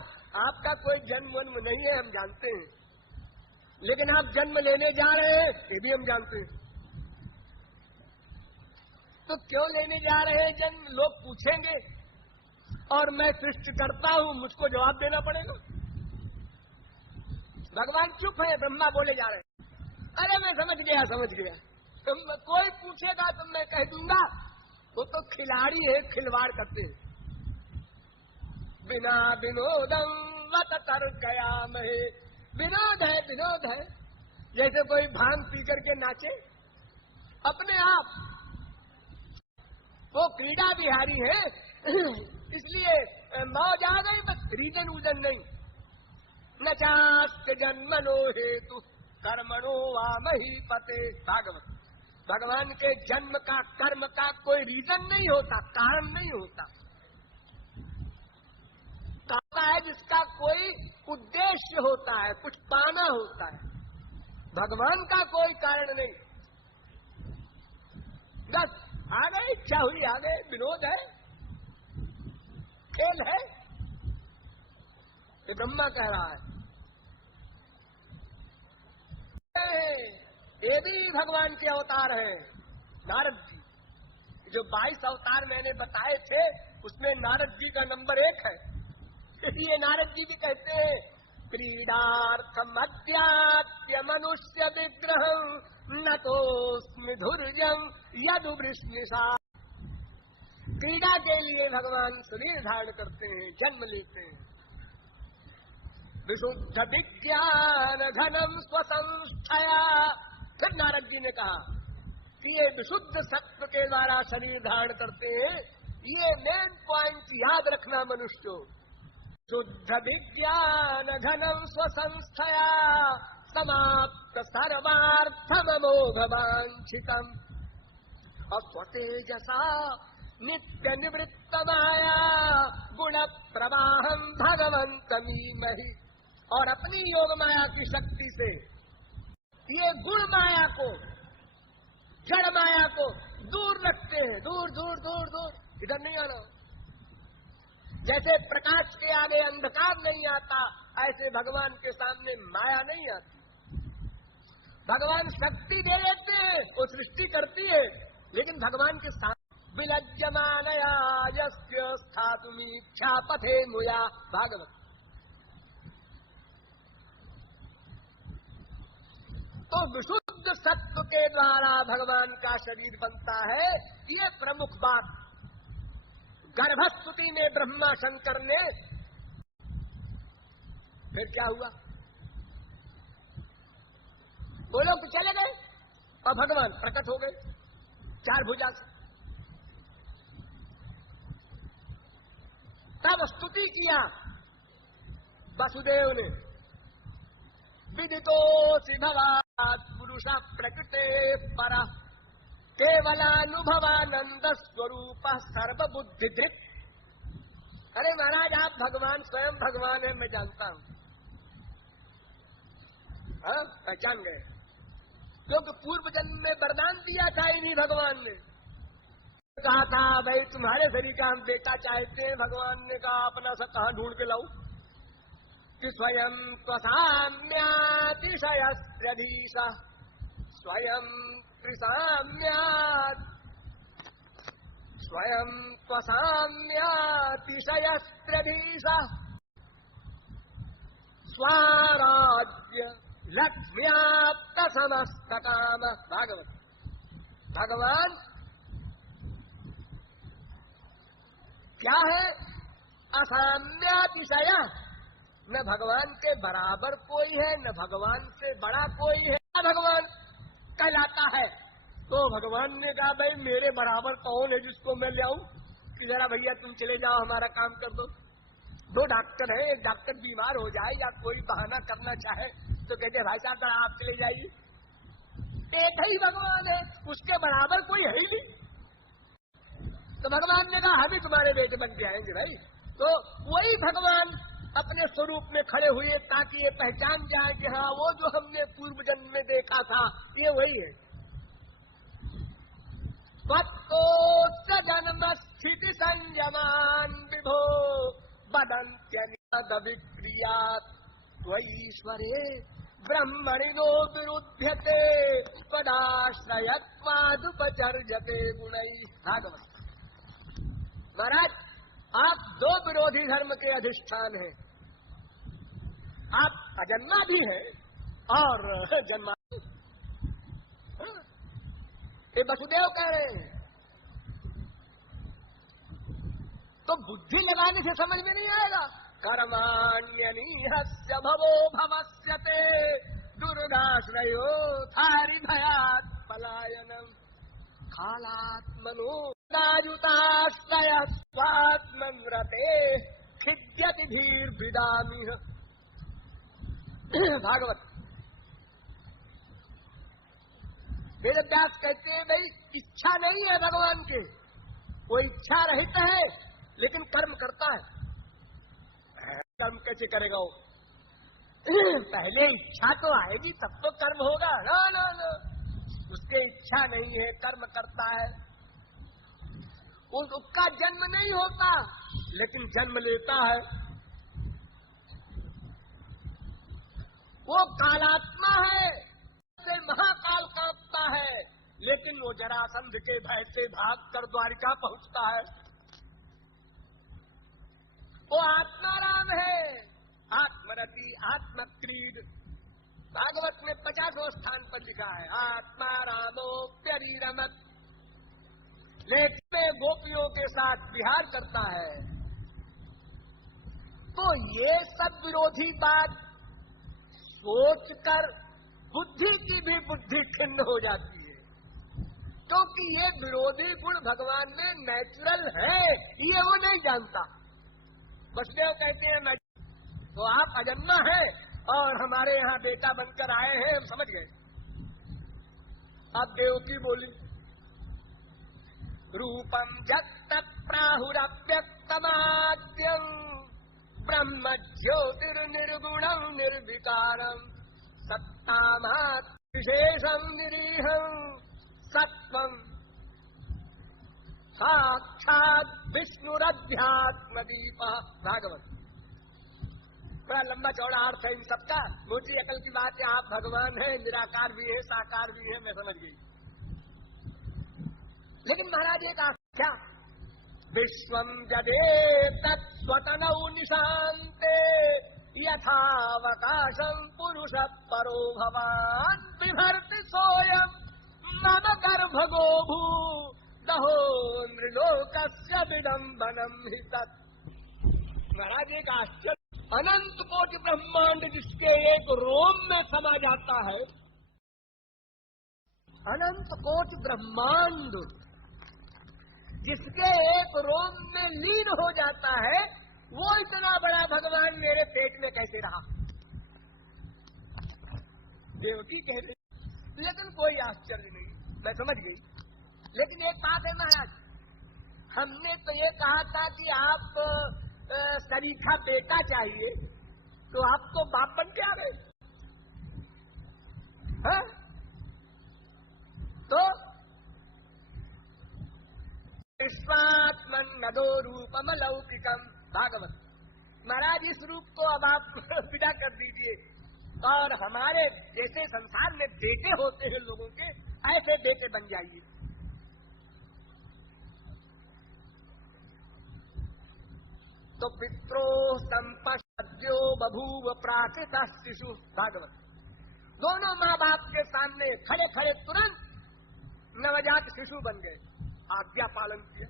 महाराज आपका कोई जन्म वन्म नहीं है, हम जानते हैं, लेकिन आप जन्म लेने जा रहे हैं ये भी हम जानते हैं। तो क्यों लेने जा रहे हैं जन्म, लोग पूछेंगे और मैं सृष्टि करता हूं, मुझको जवाब देना पड़ेगा। भगवान चुप है, ब्रह्मा बोले जा रहे हैं। अरे मैं समझ गया समझ गया, कोई पूछेगा तो मैं कह दूंगा वो तो खिलाड़ी है, खिलवाड़ करते हैं। बिना विनोदम वत तर गया महे, विनोद है, जैसे कोई भांग पी करके नाचे अपने आप, वो क्रीड़ा बिहारी है। इसलिए मौज आ गई, बस रीजन उजन नहीं। नचास्त जन्मनो हेतु कर्मणो वामहि पते। भागवत, भगवान के जन्म का कर्म का कोई रीजन नहीं होता, कारण नहीं होता। कहता है जिसका कोई उद्देश्य होता है, कुछ पाना होता है। भगवान का कोई कारण नहीं, बस आ गए, इच्छा हुई आ गए, विनोद है, खेल है, ये ब्रह्मा कह रहा है। ये भी भगवान के अवतार हैं, नारद जी। जो 22 अवतार मैंने बताए थे उसमें नारद जी का नंबर 1 है। ये नारद जी भी कहते हैं क्रीडार्थम अध्यात्म मनुष्य विग्रह न तोस्मि धुर्यम यदु वृष्णिषा। क्रीड़ा के लिए भगवान शरीर धारण करते हैं, जन्म लेते हैं। विशुद्ध विज्ञान घनम स्वसंस्थया। फिर नारद जी ने कहा कि ये विशुद्ध सत्व के द्वारा शरीर धारण करते हैं। ये मेन पॉइंट याद रखना मनुष्य। शुद्ध विज्ञान घनम स्वसंस्थया समाप्त सर्वार्थमोघवांछितम स्वतेजसा नित्य निवृत्त माया गुण प्रवाहम भगवंतमीमहि। और अपनी योग माया की शक्ति से ये गुण माया को, जड़ माया को दूर रखते हैं, दूर दूर दूर दूर, इधर नहीं आना। जैसे प्रकाश के आगे अंधकार नहीं आता, ऐसे भगवान के सामने माया नहीं आती। भगवान शक्ति दे देते हैं, वो सृष्टि करती है, लेकिन भगवान के सामने विलज्जमानया यस्य स्थातुमीच्छा पथे मुया। भागवत। तो विशुद्ध सत्व के द्वारा भगवान का शरीर बनता है, ये प्रमुख बात। गर्भस्तुति में ब्रह्मा शंकर ने फिर क्या हुआ, वो लोग तो चले गए और भगवान प्रकट हो गए 4 भुजा से। तब स्तुति किया वसुदेव ने, विदितोऽसि भवात् पुरुष प्रकृते पर केवलानुभवानंद स्वरूप सर्वबुद्धिधृत्। अरे महाराज आप भगवान, स्वयं भगवान है, मैं जानता हूं। हाँ, पहचान गए, क्योंकि पूर्व जन्म में वरदान दिया था इन्हीं भगवान ने। कहा था भाई तुम्हारे शरीर का हम बेटा चाहते हैं। भगवान ने कहा अपना सा कहां ढूंढ के लाऊं कि स्वयं त्वसाम्यातिशयस्त्रधीश स्वयं त्रिसाम्यात् स्वयं त्वसाम्यातिशयस्त्रधीश स्वाराज्य लक्ष्म्यात्त समस्त काम। भागवत। भगवान क्या है? असाम्यातिशय। न भगवान के बराबर कोई है, न भगवान से बड़ा कोई है। भगवान कहलाता है। तो भगवान ने कहा भाई मेरे बराबर कौन है जिसको मैं ले आऊं कि जरा भैया तुम चले जाओ, हमारा काम कर दो। 2 डॉक्टर है, एक डॉक्टर बीमार हो जाए या कोई बहाना करना चाहे तो कहते भाई साहब जरा आप चले जाइए। एक ही भगवान है, उसके बराबर कोई है ही नहीं। तो भगवान ने कहा हम ही तुम्हारे बेटे बन के आएंगे भाई। तो वही भगवान अपने स्वरूप में खड़े हुए ताकि ये पहचान जाए कि हाँ वो जो हमने पूर्व जन्म में देखा था ये वही है। त्वत्तोक्त जन्म स्थिति संयमान विभो बदंत्य विक्रियात् त्वयीश्वरे ब्रह्मणिनो विरुध्यते पदाश्रयत्वादुपचर्यते गुणैः। भागवत। महाराज, आप दो विरोधी धर्म के अधिष्ठान हैं। आप अजन्मा भी हैं और जन्मा। ये वसुदेव कह रहे हैं। तो बुद्धि लगाने से समझ में नहीं आएगा। कर्माण्यनीहस्य भवो भवस्यते दुर्गाश्रयो थारि भयात् पलायनम् कालात्मनो दायुताश्रय स्वात्मन्रते खिद्यति धीर्विदामिह। भागवत। वेदव्यास कहते हैं भाई इच्छा नहीं है भगवान के, वो इच्छा रहित है लेकिन कर्म करता है। कर्म कैसे करेगा वो? पहले इच्छा तो आएगी तब तो कर्म होगा। ना ना ना, उसके इच्छा नहीं है, कर्म करता है। उसका जन्म नहीं होता लेकिन जन्म लेता है। वो कालात्मा है, से महाकाल कांपता है, लेकिन वो जरासंध के भय से भागकर द्वारिका पहुंचता है। वो आत्माराम है, आत्मरति आत्मक्रीड। भागवत में 50वें स्थान पर लिखा है आत्मारामोप्यरीरमत। लेकिन में गोपियों के साथ विहार करता है। तो ये सब विरोधी बात सोचकर बुद्धि की भी बुद्धि खिन्न हो जाती है, क्योंकि ये विरोधी गुण भगवान में नेचुरल है, ये वो नहीं जानता। वसुदेव कहते हैं मैं तो आप अजन्मा है और हमारे यहाँ बेटा बनकर आए हैं, हम समझ गए। अब देवकी बोली रूपम जगत प्राहुरव्यक्तमाद्यम ब्रह्म ज्योतिर्निर्गुणं निर्विकारं सत्तामात् विशेषं निरीहं सत्वं साक्षात् विष्णुरध्यात्मदीपः। भागवत। बड़ा लंबा चौड़ा अर्थ है इन सबका। मोटी अकल की बात है, आप भगवान हैं, निराकार भी है साकार भी है, मैं समझ गई। लेकिन महाराज एक क्या विश्वम जदे तत्स्वतनौ निशान्ते यथावकाशं पुरुष परो भवान् बिभर्ति सोऽयं मम गर्भगो भू दहो नृलोकस्य विडम्बनं हि तत्। महाराज एक आश्चर्य, अनंत कोटि ब्रह्मांड जिसके एक रोम में समा जाता है, अनंत कोटि ब्रह्मांड जिसके एक रोम में लीन हो जाता है, वो इतना बड़ा भगवान मेरे पेट में कैसे रहा? देवकी कह रही, लेकिन कोई आश्चर्य नहीं, मैं समझ गई। लेकिन एक बात है महाराज, हमने तो ये कहा था कि आप सरीखा बेटा चाहिए, तो आप तो बाप बन के आ गए। तो विश्वात्मन नदो रूपमलौकिकम। भागवत। महाराज इस रूप को अब आप विदा कर दीजिए और हमारे जैसे संसार में बेटे होते हैं लोगों के, ऐसे बेटे बन जाइए। तो पित्रो संपश्यो बभूव प्राकृत शिशु। भागवत। दोनों माँ बाप के सामने खड़े खड़े तुरंत नवजात शिशु बन गए, आज्ञा पालन किया।